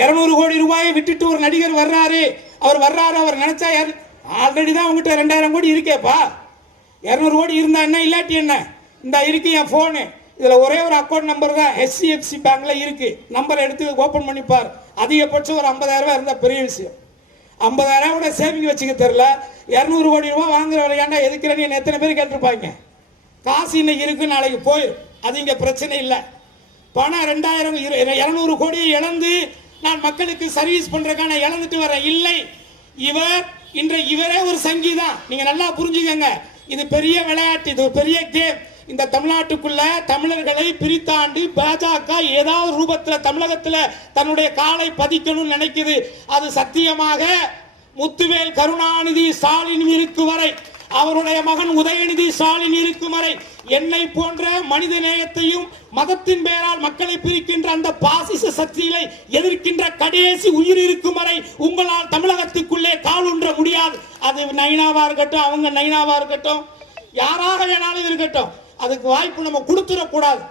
200 கோடி ரூபாயை விட்டுட்டு ஒரு நடிகர் வர்றாரு, அவர் நினைச்சா ஆல்ரெடி தான் உங்ககிட்ட 2000 கோடி இருக்கேப்பா. 200 கோடி இருந்தா என்ன, இல்லாட்டி என்ன? இந்த இருக்கு என் போனு, இதுல ஒரே ஒரு அக்கௌண்ட் நம்பர் தான் HDFC பேங்க்ல இருக்கு. நம்பர் எடுத்து ஓபன் பண்ணிப்பார். அதிகபட்சம் ஒரு 50,000 ரூபாய் இருந்தா பெரிய விஷயம். 50,000 கூட சேவிங் வச்சுக்க தெரியல. 200 கோடி ரூபாய் வாங்குறவரை ஏன்டா எதுக்குறேன்னு எத்தனை பேர் கேட்டிருப்பாங்க. காசு இன்னைக்கு இருக்கு, நாளைக்கு போயிடும். அது இங்க பிரச்சனை இல்லை. பணம் 200 கோடியை இழந்து நான் மக்களுக்கு சர்வீஸ் பண்றதுக்கான இழந்துட்டு வரேன் இல்லை. இவரே ஒரு சங்கீதம். நீங்க நல்லா புரிஞ்சுக்கங்க. இது பெரிய விளையாட்டு, இது ஒரு பெரிய கேம். இந்த தமிழ்நாட்டுக்குள்ள தமிழர்களை பிரித்தாண்டு பாஜக ஏதாவது ரூபத்தில் தமிழகத்தில் தன்னுடைய காலை பதிக்கணும்னு நினைக்குது. அது சத்தியமாக முத்துவேல் கருணாநிதி ஸ்டாலின் இருக்கும் வரை, அவருடைய மகன் உதயநிதி ஸ்டாலின் இருக்கும் வரை, என்னை போன்ற மனித நேயத்தையும் மதத்தின் பெயரால் மக்களை பிரிக்கின்ற அந்த பாசிச சக்திகளை எதிர்க்கின்ற கடைசி உயிர் இருக்கும் வரை உங்களால் தமிழகத்துக்குள்ளே கால் ஊன்ற முடியாது. அது நைனாவா இருக்கட்டும், அவங்க நைனாவா இருக்கட்டும், யாராக வேணாலும் இருக்கட்டும், அதுக்கு வாய்ப்பு நம்ம கொடுத்துடக்கூடாது.